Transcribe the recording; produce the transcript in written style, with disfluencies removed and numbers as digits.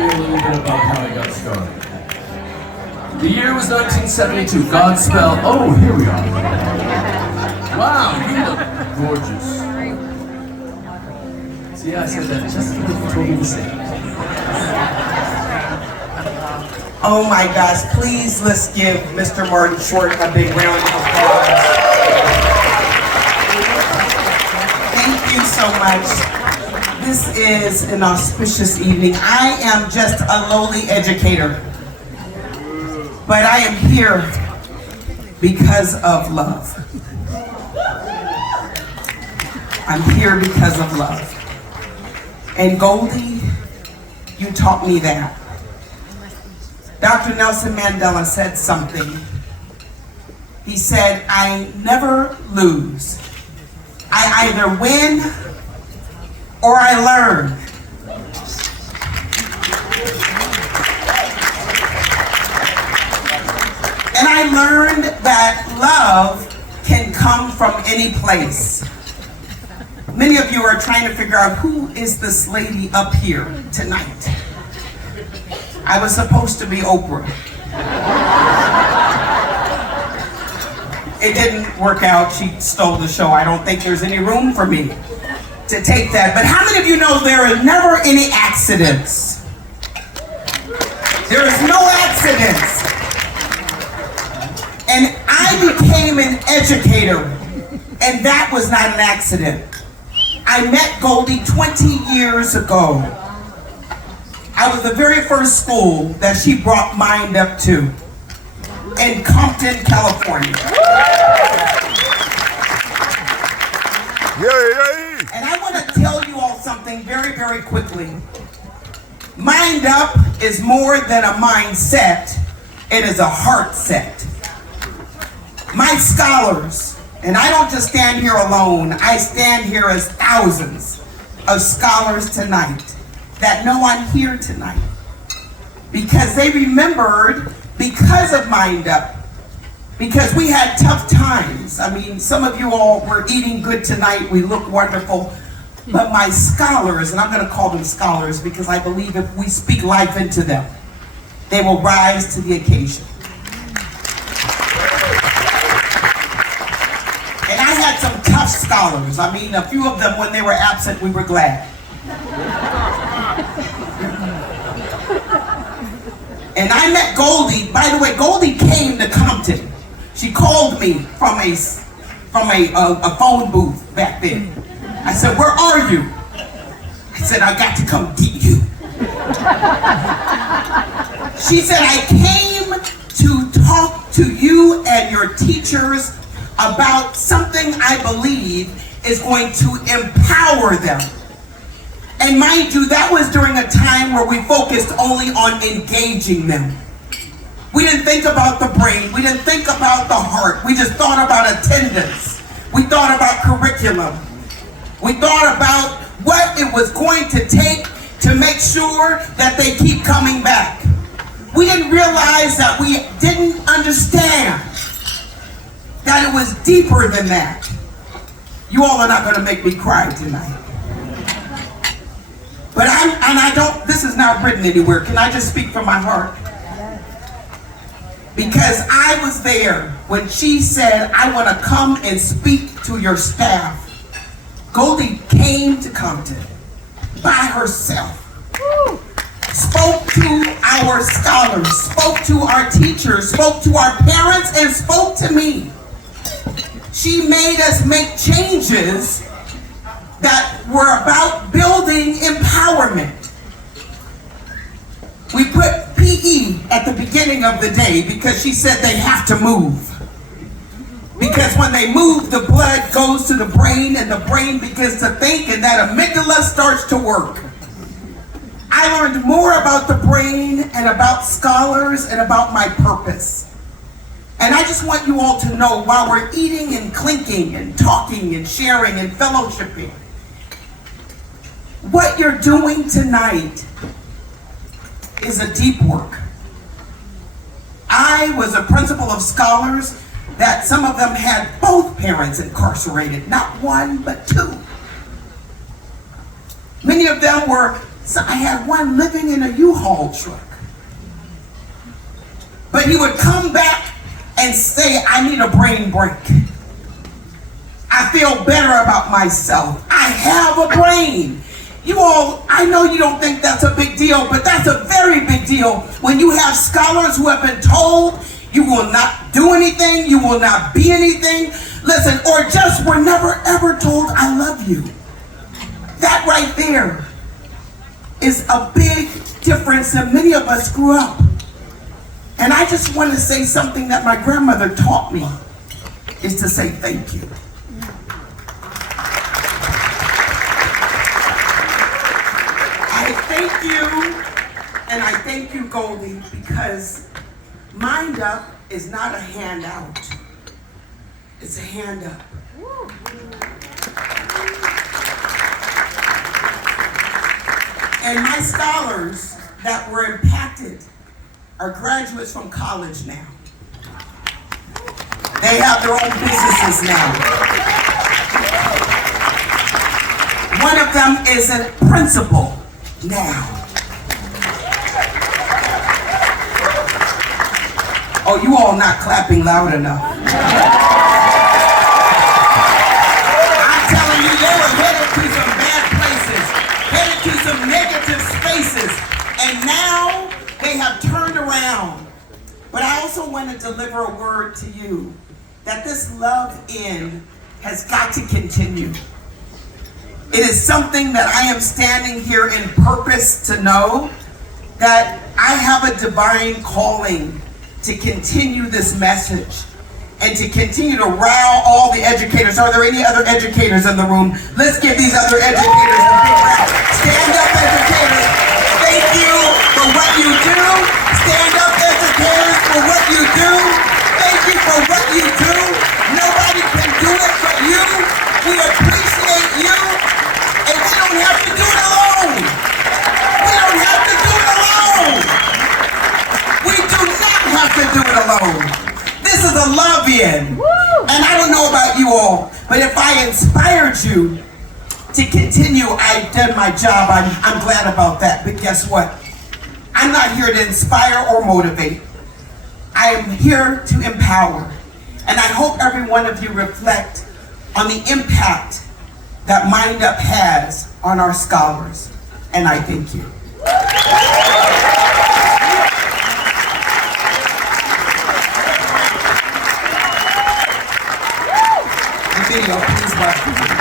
tell you a little bit about how I got started. The year was 1972. Godspell. Oh, here we are. Wow, you look gorgeous. See, I said that just because you told me to say it. Oh my gosh, please let's give Mr. Martin Short a big round of applause. Thank you so much. This is an auspicious evening. I am just a lowly educator, but I am here because of love. I'm here because of love. And Goldie, you taught me that. Dr. Nelson Mandela said something. He said, I never lose. I either win or I learn. And I learned that love can come from any place. Many of you are trying to figure out who is this lady up here tonight. I was supposed to be Oprah. It didn't work out. She stole the show. I don't think there's any room for me to take that. But how many of you know there are never any accidents? There is no accidents. And I became an educator, and that was not an accident. I met Goldie 20 years ago. I was the very first school that she brought Mind Up to in Compton, California. Yay! And I want to tell you all something very, very quickly. Mind Up is more than a mindset. It is a heart set. My scholars, and I don't just stand here alone, I stand here as thousands of scholars tonight that know I'm here tonight because they remembered because of Mind Up, because we had tough times. I mean, some of you all were eating good tonight, we look wonderful, but my scholars, and I'm going to call them scholars because I believe if we speak life into them, they will rise to the occasion. And I had some tough scholars. I mean, a few of them, when they were absent, we were glad. And I met Goldie. By the way, Goldie came to Compton. She called me from a phone booth back then. I said, where are you? I said, I got to come get you. She said, I came to talk to you and your teachers about something I believe is going to empower them. And mind you, that was during a time where we focused only on engaging them. We didn't think about the brain. We didn't think about the heart. We just thought about attendance. We thought about curriculum. We thought about what it was going to take to make sure that they keep coming back. We didn't realize that we didn't understand that it was deeper than that. You all are not going to make me cry tonight. But this is not written anywhere. Can I just speak from my heart? Because I was there when she said, I want to come and speak to your staff. Goldie came to Compton by herself. Spoke to our scholars, spoke to our teachers, spoke to our parents, and spoke to me. She made us make changes that were about building empowerment. We put PE at the beginning of the day because she said they have to move. Because when they move, the blood goes to the brain and the brain begins to think and that amygdala starts to work. I learned more about the brain and about scholars and about my purpose. And I just want you all to know while we're eating and clinking and talking and sharing and fellowshipping, what you're doing tonight is a deep work. I was a principal of scholars that some of them had both parents incarcerated, not one, but two. Many of them were So I had one living in a U-Haul truck. But he would come back and say, I need a brain break. I feel better about myself. I have a brain. You all, I know you don't think that's a big deal, but that's a very big deal when you have scholars who have been told you will not do anything, you will not be anything. Listen, or just were never ever told I love you. That right there is a big difference, and many of us grew up. And I just want to say something that my grandmother taught me, is to say thank you. I thank you, and I thank you, Goldie, because Mind Up is not a handout. It's a hand up. And my scholars that were impacted are graduates from college now. They have their own businesses now. One of them is a principal now. Oh, you all not clapping loud enough. I'm telling you, they were headed to some bad places, headed to some negative spaces, and now they have turned around. But I also want to deliver a word to you that this love in has got to continue. It is something that I am standing here in purpose to know that I have a divine calling to continue this message and to continue to rile all the educators. Are there any other educators in the room? Let's give these other educators a big round. Stand up, educators. Thank you for what you do. Stand up, educators, for what you do. Thank you for what you do. Nobody can do it but you. We appreciate you, and we don't have to do it alone. We don't have to do it alone. We do not have to do it alone. This is a love in. And I don't know about you all, but if I inspired you to continue, I've done my job. I'm glad about that. But guess what? I'm not here to inspire or motivate. I am here to empower. And I hope every one of you reflect on the impact that Mind Up has on our scholars. And I thank you. The video, please watch the video.